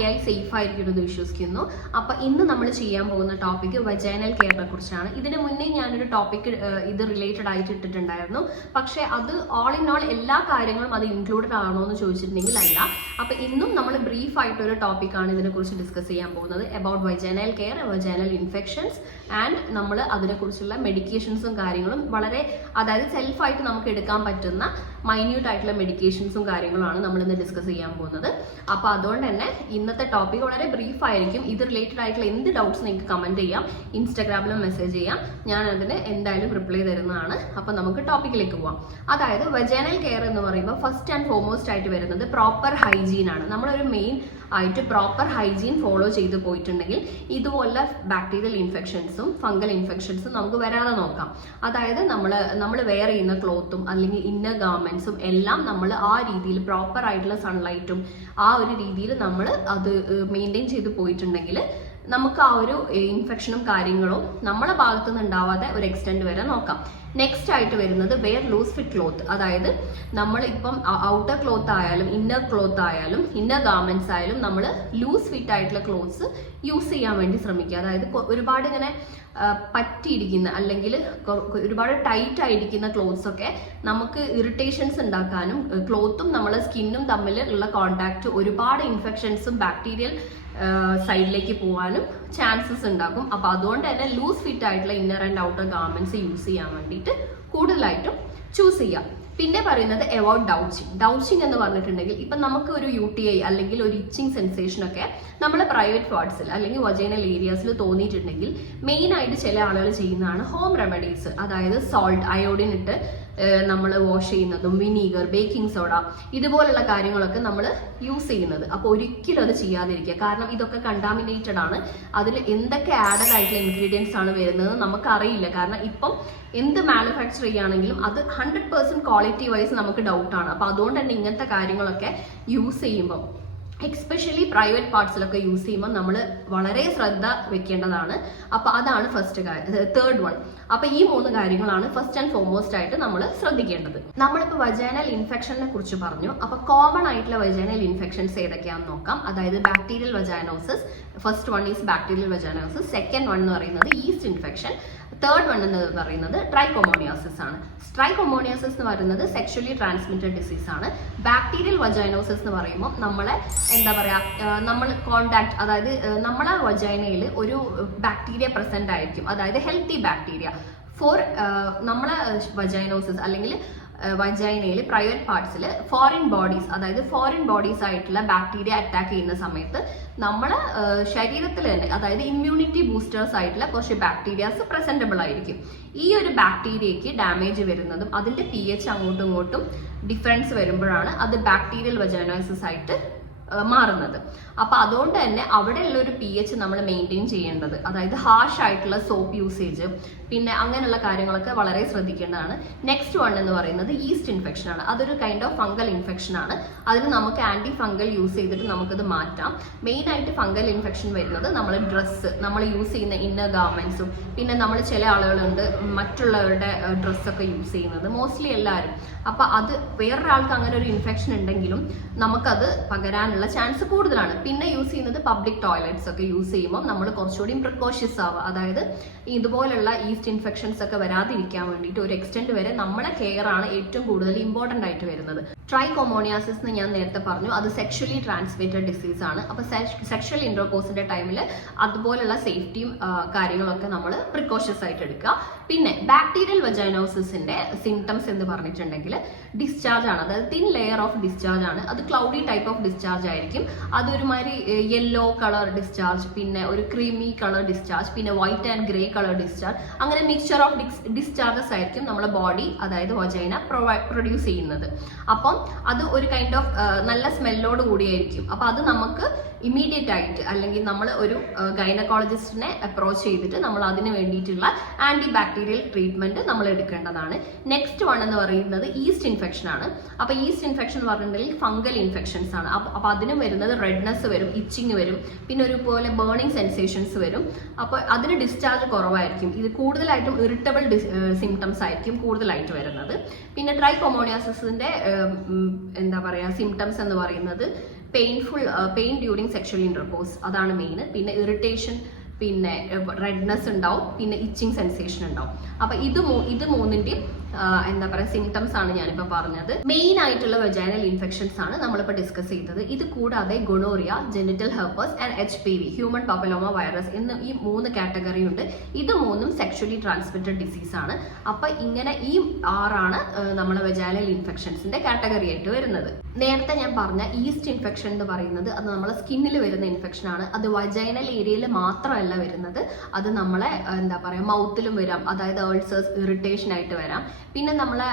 ഹാപ്പിയായി സേഫ് ആയിരിക്കുമെന്ന് വിശ്വസിക്കുന്നു. അപ്പൊ ഇന്ന് നമ്മൾ ചെയ്യാൻ പോകുന്ന ടോപ്പിക് വജൈനൽ കെയറിനെ കുറിച്ചാണ്. ഇതിനു മുന്നേ ഞാനൊരു ടോപ്പിക് ഇത് റിലേറ്റഡ് ആയിട്ട് ഇട്ടിട്ടുണ്ടായിരുന്നു. പക്ഷേ അത് ഓൾ ഇൻ ഓൾ എല്ലാ കാര്യങ്ങളും അത് ഇൻക്ലൂഡഡ് ആണോ എന്ന് ചോദിച്ചിട്ടുണ്ടെങ്കിൽ അല്ല. അപ്പൊ ഇന്നും നമ്മൾ ബ്രീഫ് ആയിട്ട് ഒരു ടോപ്പിക്കാണ് ഇതിനെ കുറിച്ച് ഡിസ്കസ് ചെയ്യാൻ പോകുന്നത്. About vaginal care vaginal infections and നമ്മൾ അതിനെക്കുറിച്ചുള്ള മെഡിക്കേഷൻസും കാര്യങ്ങളും വളരെ അതായത് സെൽഫായിട്ട് നമുക്ക് എടുക്കാൻ പറ്റുന്ന മൈന്യൂട്ട് ആയിട്ടുള്ള മെഡിക്കേഷൻസും കാര്യങ്ങളുമാണ് നമ്മൾ ഇന്ന് ഡിസ്കസ് ചെയ്യാൻ പോകുന്നത്. അപ്പോൾ അതുകൊണ്ട് തന്നെ ഇന്നത്തെ ടോപ്പിക് വളരെ ബ്രീഫ് ആയിരിക്കും. ഇത് റിലേറ്റഡ് ആയിട്ടുള്ള എന്ത് ഡൗട്ട്സ് നിങ്ങൾക്ക് കമന്റ് ചെയ്യാം. ഇൻസ്റ്റാഗ്രാമിലും മെസ്സേജ് ചെയ്യാം. ഞാൻ അതിന് എന്തായാലും റിപ്ലൈ തരുന്നതാണ്. അപ്പോൾ നമുക്ക് ടോപ്പിക്കിലേക്ക് പോവാം. അതായത് വെജനൽ കെയർ എന്ന് പറയുമ്പോൾ ഫസ്റ്റ് ആൻഡ് ഫോർമോസ്റ്റ് ആയിട്ട് വരുന്നത് പ്രോപ്പർ ഹൈജീൻ ആണ്. നമ്മളൊരു മെയിൻ ആയിട്ട് പ്രോപ്പർ ഹൈജീൻ ഫോളോ ചെയ്ത് പോയിട്ടുണ്ടെങ്കിൽ ഇതുപോലെ ബാക്ടീരിയൽ ഇൻഫെക്ഷൻസും ഫംഗൽ ഇൻഫെക്ഷൻസും നമുക്ക് വരാതെ നോക്കാം. അതായത് നമ്മൾ നമ്മൾ വെയർ ചെയ്യുന്ന ക്ലോത്തും അല്ലെങ്കിൽ ഇന്നർ ഗാർമെന്റ്സും എല്ലാം നമ്മൾ ആ രീതിയിൽ പ്രോപ്പർ ആയിട്ടുള്ള സൺലൈറ്റും ആ ഒരു രീതിയിൽ നമ്മൾ അത് മെയിന്റെയിൻ ചെയ്ത് പോയിട്ടുണ്ടെങ്കിൽ നമുക്ക് ആ ഒരു ഇൻഫെക്ഷനും കാര്യങ്ങളും നമ്മളെ ഭാഗത്തു നിന്ന് ഉണ്ടാവാതെ ഒരു എക്സ്റ്റെൻഡ് വരെ നോക്കാം. നെക്സ്റ്റ് ആയിട്ട് വരുന്നത് വെയർ ലൂസ് ഫിറ്റ് ക്ലോത്ത് അതായത് നമ്മൾ ഇപ്പം ഔട്ടർ ക്ലോത്ത് ആയാലും ഇന്നർ ക്ലോത്ത് ആയാലും ഇന്നർ ഗാർമെന്റ്സ് ആയാലും നമ്മൾ ലൂസ് ഫിറ്റ് ആയിട്ടുള്ള ക്ലോത്ത്സ് യൂസ് ചെയ്യാൻ വേണ്ടി ശ്രമിക്കുക. അതായത് ഒരുപാട് ഇങ്ങനെ പറ്റിയിരിക്കുന്ന അല്ലെങ്കിൽ ഒരുപാട് ടൈറ്റ് ആയിരിക്കുന്ന ക്ലോത്ത്സ് ഒക്കെ നമുക്ക് ഇറിറ്റേഷൻസ് ഉണ്ടാക്കാനും ക്ലോത്തും നമ്മളെ സ്കിന്നും തമ്മിൽ ഉള്ള കോണ്ടാക്ട് ഒരുപാട് ഇൻഫെക്ഷൻസും ബാക്ടീരിയൽ സൈഡിലേക്ക് പോകാനും ചാൻസസ് ഉണ്ടാക്കും അപ്പൊ അതുകൊണ്ട് തന്നെ ലൂസ് ഫിറ്റ് ആയിട്ടുള്ള inner and outer garments use ചെയ്യാൻ വേണ്ടിയിട്ട് കൂടുതലായിട്ടും ചൂസ് ചെയ്യാം. പിന്നെ പറയുന്നത് അവോട്ട് ഡൗച്ചിങ് ഡൗച്ചിങ് എന്ന് പറഞ്ഞിട്ടുണ്ടെങ്കിൽ ഇപ്പൊ നമുക്ക് ഒരു യു ടി ഐ അല്ലെങ്കിൽ ഒരു ഇച്ചിങ് സെൻസേഷൻ ഒക്കെ നമ്മുടെ പ്രൈവറ്റ് വാർഡ്സിൽ അല്ലെങ്കിൽ വജൈനൽ ഏരിയാസിൽ തോന്നിയിട്ടുണ്ടെങ്കിൽ മെയിൻ ആയിട്ട് ചില ആളുകൾ ചെയ്യുന്നതാണ് ഹോം റെമഡീസ് അതായത് സോൾട്ട് അയോഡിൻ ഇട്ട് നമ്മൾ വാഷ് ചെയ്യുന്നതും വിനീഗർ ബേക്കിംഗ് സോഡ ഇതുപോലുള്ള കാര്യങ്ങളൊക്കെ നമ്മൾ യൂസ് ചെയ്യുന്നത്. അപ്പോൾ ഒരിക്കലും അത് ചെയ്യാതിരിക്കുക. കാരണം ഇതൊക്കെ കണ്ടാമിനേറ്റഡ് ആണ്. അതിൽ എന്തൊക്കെ ആഡഡ് ആയിട്ടുള്ള ഇൻഗ്രീഡിയൻസ് ആണ് വരുന്നത് നമുക്കറിയില്ല. കാരണം ഇപ്പം എന്ത് മാനുഫാക്ചർ ചെയ്യുകയാണെങ്കിലും അത് ഹൺഡ്രഡ് പെർസെന്റ് ക്വാളിറ്റി വൈസ് നമുക്ക് ഡൗട്ടാണ് അപ്പോൾ അതുകൊണ്ട് തന്നെ ഇങ്ങനത്തെ കാര്യങ്ങളൊക്കെ യൂസ് ചെയ്യുമ്പോൾ എക്സ്പെഷ്യലി പ്രൈവറ്റ് പാർട്സിലൊക്കെ യൂസ് ചെയ്യുമ്പോൾ നമ്മൾ വളരെ ശ്രദ്ധ വെക്കേണ്ടതാണ്. അപ്പോൾ അതാണ് ഫസ്റ്റ് തേർഡ് വൺ അപ്പോൾ ഈ മൂന്ന് കാര്യങ്ങളാണ് ഫസ്റ്റ് ആൻഡ് ഫോർമോസ്റ്റ് ആയിട്ട് നമ്മൾ ശ്രദ്ധിക്കേണ്ടത്. നമ്മളിപ്പോൾ വജൈനൽ ഇൻഫെക്ഷനെ കുറിച്ച് പറഞ്ഞു. അപ്പോൾ കോമൺ ആയിട്ടുള്ള വജൈനൽ ഇൻഫെക്ഷൻസ് ഏതൊക്കെയാണെന്ന് നോക്കാം. അതായത് bacterial vaginosis first one is bacterial vaginosis second one എന്ന് പറയുന്നത് ഈസ്റ്റ് ഇൻഫെക്ഷൻ തേർഡ് വൺ എന്ന് പറയുന്നത് ട്രൈക്കോമോണിയോസിസ് ആണ്. സ്ട്രൈക്കോമോണിയോസിസ് എന്ന് പറയുന്നത് സെക്ഷലി ട്രാൻസ്മിറ്റഡ് ഡിസീസ് ആണ്. ബാക്ടീരിയൽ വജൈനോസിസ് എന്ന് പറയുമ്പോൾ നമ്മളെ എന്താ പറയുക നമ്മൾ കോണ്ടാക്ട് അതായത് നമ്മളെ വജൈനയിൽ ഒരു ബാക്ടീരിയ പ്രസന്റ് ആയിരിക്കും. അതായത് ഹെൽത്തി ബാക്ടീരിയ ഫോർ നമ്മളെ വജൈനോസിസ് അല്ലെങ്കിൽ വജൈനയിൽ പ്രൈവറ്റ് പാർട്സിൽ ഫോറിൻ ബോഡീസ് അതായത് ഫോറിൻ ബോഡീസ് ആയിട്ടുള്ള ബാക്ടീരിയ അറ്റാക്ക് ചെയ്യുന്ന സമയത്ത് നമ്മളെ ശരീരത്തിൽ തന്നെ അതായത് ഇമ്മ്യൂണിറ്റി ബൂസ്റ്റേഴ്സ് ആയിട്ടുള്ള കുറച്ച് ബാക്ടീരിയാസ് പ്രസന്റബിൾ ആയിരിക്കും. ഈ ഒരു ബാക്ടീരിയക്ക് ഡാമേജ് വരുന്നതും അതിന്റെ പി എച്ച് അങ്ങോട്ടും ഇങ്ങോട്ടും ഡിഫറൻസ് വരുമ്പോഴാണ് അത് ബാക്ടീരിയൽ വജൈനോസിസ് ആയിട്ട് മാറുന്നത്. അപ്പൊ അതുകൊണ്ട് തന്നെ അവിടെയുള്ള ഒരു പി എച്ച് നമ്മൾ മെയിന്റെയിൻ ചെയ്യേണ്ടത്. അതായത് ഹാഷ് ആയിട്ടുള്ള സോപ്പ് യൂസേജ് പിന്നെ അങ്ങനെയുള്ള കാര്യങ്ങളൊക്കെ വളരെ ശ്രദ്ധിക്കേണ്ടതാണ്. നെക്സ്റ്റ് വൺ എന്ന് പറയുന്നത് ഈസ്റ്റ് ഇൻഫെക്ഷൻ ആണ്. അതൊരു കൈൻഡ് ഓഫ് ഫംഗൽ ഇൻഫെക്ഷൻ ആണ്. അതിന് നമുക്ക് ആന്റി ഫംഗൽ യൂസ് ചെയ്തിട്ട് നമുക്കത് മാറ്റാം. മെയിൻ ആയിട്ട് ഫംഗൽ ഇൻഫെക്ഷൻ വരുന്നത് നമ്മൾ ഡ്രസ്സ് നമ്മൾ യൂസ് ചെയ്യുന്ന ഇന്നർ ഗാർമെന്റ്സും പിന്നെ നമ്മൾ ചില ആളുകളുണ്ട് മറ്റുള്ളവരുടെ ഡ്രസ്സൊക്കെ യൂസ് ചെയ്യുന്നത്. മോസ്റ്റ്ലി എല്ലാവരും അപ്പൊ അത് വേറൊരാൾക്ക് അങ്ങനെ ഒരു ഇൻഫെക്ഷൻ ഉണ്ടെങ്കിലും നമുക്കത് പകരാനുള്ള ചാൻസ് കൂടുതലാണ്. പിന്നെ യൂസ് ചെയ്യുന്നത് പബ്ലിക് ടോയ്ലറ്റ്സ് ഒക്കെ യൂസ് ചെയ്യുമ്പോൾ നമ്മൾ കുറച്ചുകൂടി പ്രിക്കോഷ്യസ് ആവുക. അതായത് ഇതുപോലുള്ള ഈസ്റ്റ് ഇൻഫെക്ഷൻസ് ഒക്കെ വരാതിരിക്കാൻ വേണ്ടിയിട്ട് ഒരു എക്സ്റ്റെൻഡ് വരെ നമ്മളെ കെയർ ആണ് ഏറ്റവും കൂടുതൽ ഇമ്പോർട്ടന്റ് ആയിട്ട് വരുന്നത്. ട്രൈകോമോണിയാസിസ് എന്ന് ഞാൻ നേരത്തെ പറഞ്ഞു. അത് സെക്ഷലി ട്രാൻസ്മിറ്റഡ് ഡിസീസ് ആണ്. അപ്പോൾ സെക്ഷൽ ഇന്റർകോഴ്സിന്റെ ടൈമിൽ അതുപോലുള്ള സേഫ്റ്റിയും കാര്യങ്ങളൊക്കെ നമ്മൾ പ്രിക്കോഷ്യസ് ആയിട്ട് എടുക്കുക. പിന്നെ ബാക്ടീരിയൽ വജൈനോസിന്റെ സിംറ്റംസ് എന്ന് പറഞ്ഞിട്ടുണ്ടെങ്കിൽ ഡിസ്ചാർജ് ആണ്. അതായത് തിൻ ലെയർ ഓഫ് ഡിസ്ചാർജ് ആണ്. അത് ക്ലൗഡി ടൈപ്പ് ഓഫ് ഡിസ്ചാർജ് ആയിരിക്കും. അതൊരുമാതിരി യെല്ലോ കളർ ഡിസ്ചാർജ് പിന്നെ ഒരു ക്രീമി കളർ ഡിസ്ചാർജ് പിന്നെ white and grey colour discharge അങ്ങനെ മിക്സ്ചർ ഓഫ് ഡിസ്ചാർജസ് ആയിരിക്കും നമ്മുടെ ബോഡി അതായത് വജൈന പ്രൊഡ്യൂസ് ചെയ്യുന്നത്. അപ്പം അത് ഒരു കൈൻഡ് ഓഫ് നല്ല സ്മെല്ലോട് കൂടിയായിരിക്കും. അപ്പൊ അത് നമുക്ക് ഇമ്മീഡിയറ്റ് ആയിട്ട് അല്ലെങ്കിൽ നമ്മൾ ഒരു ഗൈനക്കോളജിസ്റ്റിനെ അപ്രോച്ച് ചെയ്തിട്ട് നമ്മൾ അതിന് വേണ്ടിയിട്ടുള്ള ആന്റി ബാക്ടീരിയൽ ട്രീറ്റ്മെന്റ് നമ്മൾ എടുക്കേണ്ടതാണ്. നെക്സ്റ്റ് വൺ എന്ന് പറയുന്നത് ഈസ്റ്റ് ഇൻഫെക്ഷൻ ആണ്. അപ്പൊ ഈസ്റ്റ് ഇൻഫെക്ഷൻ എന്ന് പറഞ്ഞിട്ടുണ്ടെങ്കിൽ ഫംഗൽ ഇൻഫെക്ഷൻസ് ആണ്. അപ്പൊ അതിനും വരുന്നത് റെഡ്നെസ് വരും ഇച്ചിങ് വരും പിന്നെ ഒരുപോലെ ബേണിംഗ് സെൻസേഷൻസ് വരും. അപ്പൊ അതിന് ഡിസ്ചാർജ് കുറവായിരിക്കും. ഇത് കൂടുതലായിട്ടും ഇറിറ്റബിൾ സിംറ്റംസ് ആയിരിക്കും കൂടുതലായിട്ട് വരുന്നത്. പിന്നെ ട്രൈ കൊമോണിയാസിന്റെ എന്താ പറയാ സിംറ്റംസ് എന്ന് പറയുന്നത് painful pain during sexual intercourse അതാണ് മെയിൻ പിന്നെ ഇറിറ്റേഷൻ പിന്നെ റെഡ്നെസ് ഉണ്ടാവും. പിന്നെ ഇച്ചിങ് സെൻസേഷൻ ഉണ്ടാവും. അപ്പൊ ഇത് ഇത് മൂന്നിന്റെയും ആ, എന്താ പറയുക സിംറ്റംസ് ആണ് ഞാനിപ്പോൾ പറഞ്ഞത്. മെയിൻ ആയിട്ടുള്ള വെജൈനൽ ഇൻഫെക്ഷൻസ് ആണ് നമ്മളിപ്പോൾ ഡിസ്കസ് ചെയ്തത്. ഇത് കൂടാതെ gonorrhoea genital herpes and H P V human papilloma virus എന്ന് ഈ മൂന്ന് കാറ്റഗറി ഉണ്ട്. ഇത് മൂന്നും സെക്ഷലി ട്രാൻസ്മിറ്റഡ് ഡിസീസ് ആണ്. അപ്പൊ ഇങ്ങനെ ഈ ആറാണ് നമ്മളെ വെജൈനൽ ഇൻഫെക്ഷൻസിന്റെ കാറ്റഗറി ആയിട്ട് വരുന്നത്. നേരത്തെ ഞാൻ പറഞ്ഞ ഈസ്റ്റ് ഇൻഫെക്ഷൻ എന്ന് പറയുന്നത് അത് നമ്മളെ സ്കിന്നിൽ വരുന്ന ഇൻഫെക്ഷൻ ആണ്. അത് വജൈനൽ ഏരിയയിൽ മാത്രമല്ല വരുന്നത്. അത് നമ്മളെ എന്താ പറയുക മൗത്തിലും വരാം. അതായത് ഏൾസേഴ്സ് ഇറിറ്റേഷൻ ആയിട്ട് വരാം. പിന്നെ നമ്മളെ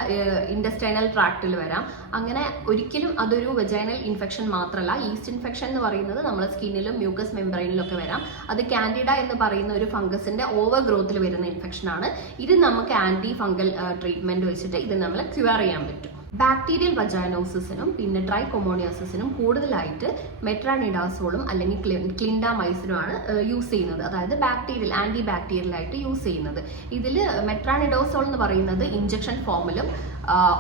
ഇൻഡസ്റ്റൈനൽ ട്രാക്റ്റിൽ വരാം. അങ്ങനെ ഒരിക്കലും അതൊരു വെജൈനൽ ഇൻഫെക്ഷൻ മാത്രമല്ല ഈസ്റ്റ് ഇൻഫെക്ഷൻ എന്ന് പറയുന്നത് നമ്മളെ സ്കിന്നിലും മ്യൂക്കസ് മെംബ്രൈനിലും ഒക്കെ വരാം. അത് കാൻഡിഡ എന്ന് പറയുന്ന ഒരു ഫംഗസിന്റെ ഓവർ ഗ്രോത്തിൽ വരുന്ന ഇൻഫെക്ഷൻ ആണ്. ഇത് നമുക്ക് ആന്റി ഫംഗൽ ട്രീറ്റ്മെന്റ് വെച്ചിട്ട് ഇത് നമ്മളെ ക്യൂർ ചെയ്യാൻ പറ്റും. ബാക്ടീരിയൽ വജാനോസിസിനും പിന്നെ ഡ്രൈ ട്രൈകൊമോണിയോസിസിനും കൂടുതലായിട്ട് മെട്രാനിഡാസോളും അല്ലെങ്കിൽ ക്ലിൻഡാമൈസിനും ആണ് യൂസ് ചെയ്യുന്നത്. അതായത് ബാക്ടീരിയൽ ആന്റി ബാക്ടീരിയൽ ആയിട്ട് യൂസ് ചെയ്യുന്നത്. ഇതിൽ മെട്രാനിഡോസോൾ എന്ന് പറയുന്നത് ഇഞ്ചക്ഷൻ ഫോമിലും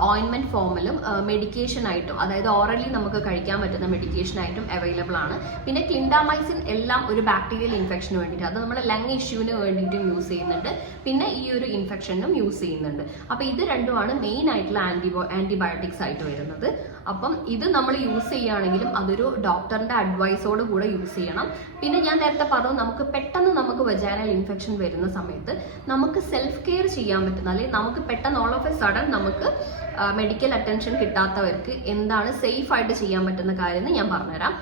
ഓയിൻമെന്റ് ഫോമിലും മെഡിക്കേഷൻ ആയിട്ടും അതായത് ഓറലി നമുക്ക് കഴിക്കാൻ പറ്റുന്ന മെഡിക്കേഷൻ ആയിട്ടും അവൈലബിൾ ആണ്. പിന്നെ ക്ലിൻഡാമൈസിൻ എല്ലാം ഒരു ബാക്ടീരിയൽ ഇൻഫെക്ഷന് വേണ്ടിയിട്ട് അത് നമ്മുടെ ലങ് ഇഷ്യൂവിന് വേണ്ടിയിട്ടും യൂസ് ചെയ്യുന്നുണ്ട്. പിന്നെ ഈ ഒരു ഇൻഫെക്ഷനും യൂസ് ചെയ്യുന്നുണ്ട്. അപ്പോൾ ഇത് രണ്ടുമാണ് മെയിൻ ആയിട്ടുള്ള ആന്റിബോ ആന്റിബയോട്ടിക്സ് ആയിട്ട് വരുന്നത്. അപ്പം ഇത് നമ്മൾ യൂസ് ചെയ്യുകയാണെങ്കിലും അതൊരു ഡോക്ടറിന്റെ അഡ്വൈസോട് കൂടെ യൂസ് ചെയ്യണം. പിന്നെ ഞാൻ നേരത്തെ പറഞ്ഞു നമുക്ക് പെട്ടെന്ന് നമുക്ക് വെജാനൽ ഇൻഫെക്ഷൻ വരുന്ന സമയത്ത് നമുക്ക് സെൽഫ് കെയർ ചെയ്യാൻ പറ്റുന്ന അല്ലെങ്കിൽ നമുക്ക് പെട്ടെന്ന് ഓൾ ഓഫ് എ സഡൻ നമുക്ക് മെഡിക്കൽ അറ്റൻഷൻ കിട്ടാത്തവർക്ക് എന്താണ് സേഫ് ആയിട്ട് ചെയ്യാൻ പറ്റുന്ന കാര്യം എന്ന് ഞാൻ പറഞ്ഞുതരാം.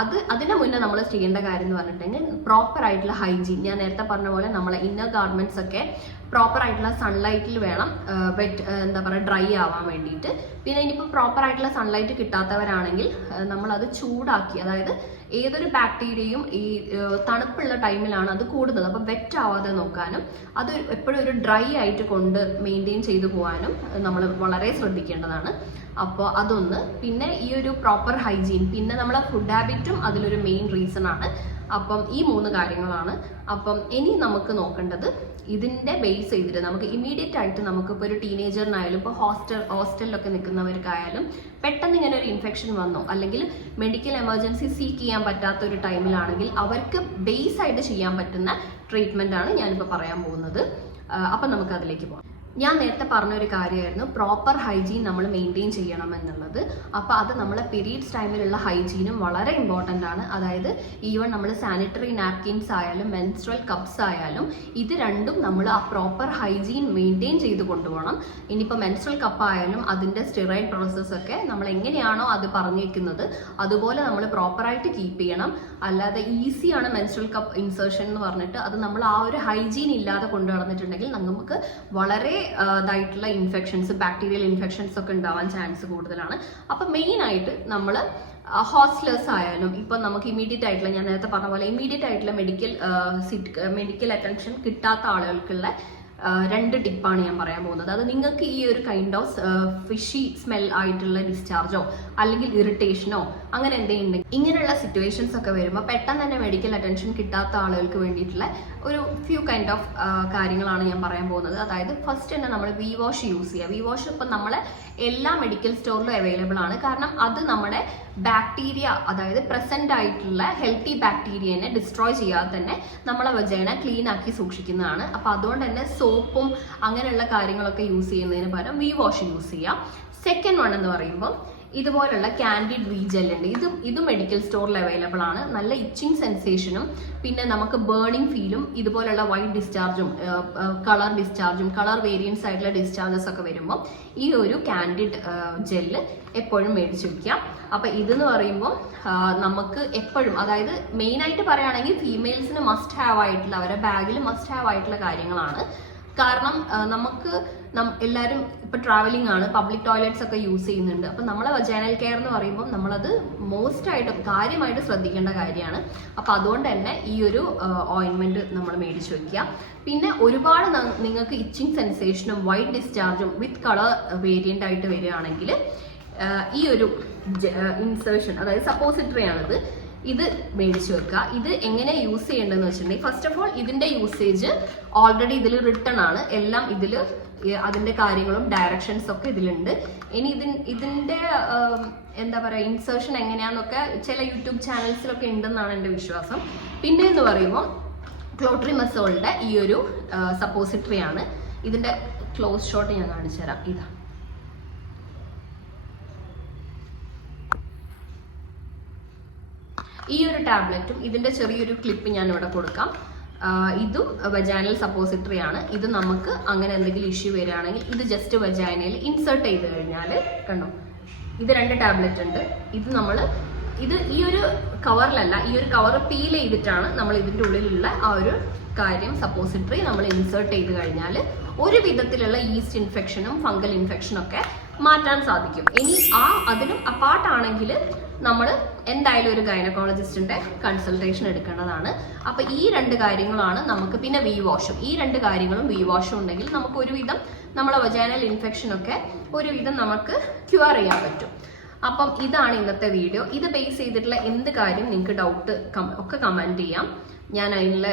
അത് അതിനു മുന്നേ നമ്മൾ ചെയ്യേണ്ട കാര്യം എന്ന് പറഞ്ഞിട്ടുണ്ടെങ്കിൽ പ്രോപ്പർ ആയിട്ടുള്ള ഹൈജീൻ ഞാൻ നേരത്തെ പറഞ്ഞ പോലെ നമ്മളെ ഇന്നർ ഗാർമെന്റ്സ് ഒക്കെ പ്രോപ്പർ ആയിട്ടുള്ള സൺലൈറ്റിൽ വേണം വെറ്റ് എന്താ പറയുക ഡ്രൈ ആവാൻ വേണ്ടിയിട്ട്. പിന്നെ ഇനിയിപ്പോൾ പ്രോപ്പർ ആയിട്ടുള്ള സൺലൈറ്റ് കിട്ടാത്തവരാണെങ്കിൽ നമ്മളത് ചൂടാക്കി അതായത് ഏതൊരു ബാക്ടീരിയയും ഈ തണുപ്പുള്ള ടൈമിലാണ് അത് കൂടുന്നത്. അപ്പോൾ വെറ്റ് ആവാതെ നോക്കാനും അത് എപ്പോഴും ഒരു ഡ്രൈ ആയിട്ട് കൊണ്ട് മെയിന്റെയിൻ ചെയ്തു പോകാനും നമ്മൾ വളരെ ശ്രദ്ധിക്കേണ്ടതാണ്. അപ്പോൾ അതൊന്ന്. പിന്നെ ഈ ഒരു പ്രോപ്പർ ഹൈജീൻ പിന്നെ നമ്മളെ ഫുഡ് ഹാബിറ്റും അതിലൊരു മെയിൻ റീസൺ ആണ്. അപ്പം ഈ മൂന്ന് കാര്യങ്ങളാണ്. അപ്പം ഇനി നമുക്ക് നോക്കേണ്ടത് ഇതിന്റെ ബേസ് ചെയ്തിട്ട് നമുക്ക് ഇമ്മീഡിയറ്റ് ആയിട്ട് നമുക്ക് ഇപ്പോൾ ഒരു ടീനേജറിനായാലും ഇപ്പോൾ ഹോസ്റ്റൽ ഹോസ്റ്റലിലൊക്കെ നിൽക്കുന്നവർക്കായാലും പെട്ടെന്ന് ഇങ്ങനെ ഒരു ഇൻഫെക്ഷൻ വന്നോ അല്ലെങ്കിൽ മെഡിക്കൽ എമർജൻസി സീക്ക് ചെയ്യാൻ പറ്റാത്ത ഒരു ടൈമിലാണെങ്കിൽ അവർക്ക് ബേസ് ആയിട്ട് ചെയ്യാൻ പറ്റുന്ന ട്രീറ്റ്മെന്റ് ആണ് ഞാനിപ്പോൾ പറയാൻ പോകുന്നത്. അപ്പം നമുക്ക് അതിലേക്ക് പോകാം. ഞാൻ നേരത്തെ പറഞ്ഞൊരു കാര്യമായിരുന്നു. പ്രോപ്പർ ഹൈജീൻ നമ്മൾ മെയിന്റെയിൻ ചെയ്യണം എന്നുള്ളത്. അപ്പോൾ അത് നമ്മളെ പീരീഡ്സ് ടൈമിലുള്ള ഹൈജീനും വളരെ ഇമ്പോർട്ടന്റ് ആണ്. അതായത് ഈവൻ നമ്മൾ സാനിറ്ററി നാപ്കിൻസ് ആയാലും മെൻസ്ട്രൽ കപ്സ് ആയാലും ഇത് രണ്ടും നമ്മൾ ആ പ്രോപ്പർ ഹൈജീൻ മെയിന്റെയിൻ ചെയ്ത് കൊണ്ടുപോകണം. ഇനിയിപ്പോൾ മെൻസ്ട്രൽ കപ്പ് ആയാലും അതിന്റെ സ്റ്റിറൈഡ് പ്രോസസ്സൊക്കെ നമ്മൾ എങ്ങനെയാണോ അത് പറഞ്ഞിരിക്കുന്നത് അതുപോലെ നമ്മൾ പ്രോപ്പറായിട്ട് കീപ്പ് ചെയ്യണം. അല്ലാതെ ഈസിയാണ് മെൻസ്ട്രൽ കപ്പ് ഇൻസേർഷൻ എന്ന് പറഞ്ഞിട്ട് അത് നമ്മൾ ആ ഒരു ഹൈജീൻ ഇല്ലാതെ കൊണ്ടു നടന്നിട്ടുണ്ടെങ്കിൽ നമുക്ക് വളരെ ഇതായിട്ടുള്ള ഇൻഫെക്ഷൻസ് ബാക്ടീരിയൽ ഇൻഫെക്ഷൻസ് ഒക്കെ ഉണ്ടാവാൻ ചാൻസ് കൂടുതലാണ്. അപ്പം മെയിൻ ആയിട്ട് നമ്മൾ ഹോസ്റ്റലേഴ്സ് ആയാലും ഇപ്പം നമുക്ക് ഇമീഡിയറ്റ് ആയിട്ടുള്ള ഞാൻ നേരത്തെ പറഞ്ഞ പോലെ ഇമീഡിയറ്റ് ആയിട്ടുള്ള മെഡിക്കൽ മെഡിക്കൽ അറ്റൻഷൻ കിട്ടാത്ത ആളുകൾക്കുള്ള രണ്ട് ടിപ്പാണ് ഞാൻ പറയാൻ പോകുന്നത്. അത് നിങ്ങൾക്ക് ഈ ഒരു കൈൻഡ് ഓഫ് ഫിഷി സ്മെൽ ആയിട്ടുള്ള ഡിസ്ചാർജോ അല്ലെങ്കിൽ ഇറിറ്റേഷനോ അങ്ങനെ എന്തെങ്കിലും ഉണ്ടെങ്കിൽ ഇങ്ങനെയുള്ള സിറ്റുവേഷൻസ് ഒക്കെ വരുമ്പോൾ പെട്ടെന്ന് തന്നെ മെഡിക്കൽ അറ്റൻഷൻ കിട്ടാത്ത ആളുകൾക്ക് വേണ്ടിയിട്ടുള്ള ഒരു ഫ്യൂ കൈൻഡ് ഓഫ് കാര്യങ്ങളാണ് ഞാൻ പറയാൻ പോകുന്നത്. അതായത് ഫസ്റ്റ് തന്നെ നമ്മൾ വി വാഷ് യൂസ് ചെയ്യുക. വി വാഷ് ഇപ്പം നമ്മളെ എല്ലാ മെഡിക്കൽ സ്റ്റോറിലും അവൈലബിൾ ആണ്. കാരണം അത് നമ്മുടെ ബാക്ടീരിയ അതായത് പ്രസന്റ് ആയിട്ടുള്ള ഹെൽത്തി ബാക്ടീരിയനെ ഡിസ്ട്രോയ് ചെയ്യാതെ തന്നെ നമ്മളെ വജേന ക്ലീൻ ആക്കി സൂക്ഷിക്കുന്നതാണ്. അപ്പൊ അതുകൊണ്ട് തന്നെ സോപ്പും അങ്ങനെയുള്ള കാര്യങ്ങളൊക്കെ യൂസ് ചെയ്യുന്നതിന് പകരം വി വാഷ് യൂസ് ചെയ്യാം. സെക്കൻഡ് വൺ എന്ന് പറയുമ്പോൾ ഇതുപോലുള്ള കാൻഡിഡ് ജെൽ ഉണ്ട്. ഇത് ഇത് മെഡിക്കൽ സ്റ്റോറിൽ അവൈലബിൾ ആണ്. നല്ല ഇച്ചിങ് സെൻസേഷനും പിന്നെ നമുക്ക് ബേണിംഗ് ഫീലും ഇതുപോലുള്ള വൈറ്റ് ഡിസ്ചാർജും കളർ ഡിസ്ചാർജും കളർ വേരിയൻസ് ആയിട്ടുള്ള ഡിസ്ചാർജസ് ഒക്കെ വരുമ്പോൾ ഈ ഒരു കാൻഡിഡ് ജെല്ല് എപ്പോഴും മേടിച്ചു വയ്ക്കാം അപ്പൊ ഇതെന്ന് പറയുമ്പോൾ നമുക്ക് എപ്പോഴും അതായത് മെയിൻ ആയിട്ട് പറയുകയാണെങ്കിൽ ഫീമെയിൽസിന് മസ്റ്റ് ഹാവ് ആയിട്ടുള്ള അവരുടെ ബാഗിൽ മസ്റ്റ് ഹാവ് ആയിട്ടുള്ള കാര്യങ്ങളാണ്. കാരണം നമുക്ക് എല്ലാവരും ഇപ്പൊ ട്രാവലിംഗ് ആണ് പബ്ലിക് ടോയ്ലറ്റ്സ് ഒക്കെ യൂസ് ചെയ്യുന്നുണ്ട്. അപ്പൊ നമ്മളെ വജൈനൽ കെയർ എന്ന് പറയുമ്പോൾ നമ്മളത് മോസ്റ്റ് ആയിട്ട് കാര്യമായിട്ട് ശ്രദ്ധിക്കേണ്ട കാര്യമാണ്. അപ്പൊ അതുകൊണ്ട് തന്നെ ഈ ഒരു ഓയിൻമെന്റ് നമ്മൾ മേടിച്ചു വെക്കുക പിന്നെ ഒരുപാട് നിങ്ങൾക്ക് ഇച്ചിങ് സെൻസേഷനും വൈറ്റ് ഡിസ്ചാർജും വിത്ത് കളർ വേരിയന്റ് ആയിട്ട് വരികയാണെങ്കിൽ ഈ ഒരു ഇൻസേർഷൻ അതായത് സപ്പോസിറ്ററി ആണിത് ഇത് മേടിച്ചു വെക്കുക ഇത് എങ്ങനെ യൂസ് ചെയ്യേണ്ടതെന്ന് വെച്ചിട്ടുണ്ടെങ്കിൽ ഫസ്റ്റ് ഓഫ് ഓൾ ഇതിന്റെ യൂസേജ് ഓൾറെഡി ഇതിൽ റിട്ടേൺ ആണ്. എല്ലാം ഇതിൽ അതിന്റെ കാര്യങ്ങളും ഡയറക്ഷൻസ് ഒക്കെ ഇതിലുണ്ട്. ഇനി ഇതിൻ ഇതിന്റെ എന്താ പറയുക ഇൻസേർഷൻ എങ്ങനെയാന്നൊക്കെ ചില യൂട്യൂബ് ചാനൽസിലൊക്കെ ഉണ്ടെന്നാണ് എന്റെ വിശ്വാസം. പിന്നെ എന്ന് പറയുമ്പോൾ ക്ലോട്രിമസോളിന്റെ ഈ ഒരു സപ്പോസിറ്ററി ആണ്. ഇതിന്റെ ക്ലോസ് ഷോട്ട് ഞാൻ കാണിച്ചു തരാം ഇതാ. ഈ ഒരു ടാബ്ലറ്റും ഇതിന്റെ ചെറിയൊരു ക്ലിപ്പ് ഞാൻ ഇവിടെ കൊടുക്കാം ഇതും വജാനൽ സപ്പോസിറ്ററി ആണ്. ഇത് നമുക്ക് അങ്ങനെ എന്തെങ്കിലും ഇഷ്യൂ വരികയാണെങ്കിൽ ഇത് ജസ്റ്റ് വജാനയിൽ ഇൻസേർട്ട് ചെയ്ത് കഴിഞ്ഞാൽ കണ്ടോ? ഇത് രണ്ട് ടാബ്ലറ്റ് ഉണ്ട്. ഇത് നമ്മൾ ഇത് ഈ ഒരു കവറിലല്ല ഈ ഒരു കവർ പീൽ ചെയ്തിട്ടാണ് നമ്മൾ ഇതിന്റെ ഉള്ളിലുള്ള ആ ഒരു കാര്യം സപ്പോസിറ്ററി നമ്മൾ ഇൻസേർട്ട് ചെയ്ത് കഴിഞ്ഞാൽ ഒരു വിധത്തിലുള്ള ഈസ്റ്റ് ഇൻഫെക്ഷനും ഫംഗൽ ഇൻഫെക്ഷനും ഒക്കെ മാറ്റാൻ സാധിക്കും. ഇനി ആ അതിനും അപ്പാർട്ടാണെങ്കിൽ നമ്മൾ എന്തായാലും ഒരു ഗൈനക്കോളജിസ്റ്റിന്റെ കൺസൾട്ടേഷൻ എടുക്കേണ്ടതാണ്. അപ്പൊ ഈ രണ്ട് കാര്യങ്ങളാണ് നമുക്ക് പിന്നെ വി വാഷും. ഈ രണ്ട് കാര്യങ്ങളും വി വാഷും ഉണ്ടെങ്കിൽ നമുക്ക് ഒരുവിധം നമ്മളെ വജാനൽ ഇൻഫെക്ഷൻ ഒക്കെ ഒരുവിധം നമുക്ക് ക്യൂർ ചെയ്യാൻ പറ്റും. അപ്പം ഇതാണ് ഇന്നത്തെ വീഡിയോ ഇത് ബേസ് ചെയ്തിട്ടുള്ള എന്ത് കാര്യം നിങ്ങൾക്ക് ഡൗട്ട് ഒക്കെ കമന്റ് ചെയ്യാം. ഞാൻ അതിനുള്ള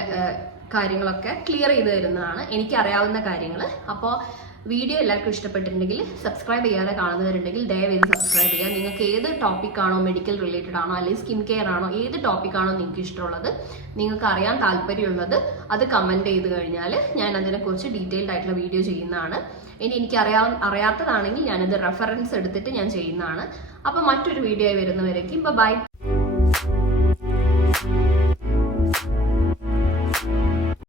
കാര്യങ്ങളൊക്കെ ക്ലിയർ ചെയ്ത് തരുന്നതാണ്. എനിക്ക് അറിയാവുന്ന കാര്യങ്ങൾ അപ്പോൾ വീഡിയോ എല്ലാവർക്കും ഇഷ്ടപ്പെട്ടിട്ടുണ്ടെങ്കിൽ സബ്സ്ക്രൈബ് ചെയ്യാതെ കാണുന്നവരുണ്ടെങ്കിൽ ദയവേത് സബ്സ്ക്രൈബ് ചെയ്യുക. നിങ്ങൾക്ക് ഏത് ടോപ്പിക് ആണോ മെഡിക്കൽ റിലേറ്റഡ് ആണോ അല്ലെങ്കിൽ സ്കിൻ കെയർ ആണോ ഏത് ടോപ്പിക് ആണോ നിങ്ങൾക്ക് ഇഷ്ടമുള്ളത് നിങ്ങൾക്ക് അറിയാൻ താല്പര്യമുള്ളത് അത് കമന്റ് ചെയ്ത് കഴിഞ്ഞാൽ ഞാൻ അതിനെക്കുറിച്ച് ഡീറ്റെയിൽഡ് ആയിട്ടുള്ള വീഡിയോ ചെയ്യുന്നതാണ്. ഇനി എനിക്ക് അറിയാ അറിയാത്തതാണെങ്കിൽ ഞാനത് റെഫറൻസ് എടുത്തിട്ട് ഞാൻ ചെയ്യുന്നതാണ്. അപ്പോൾ മറ്റൊരു വീഡിയോ ആയി വരുന്നവരേക്കും ബൈ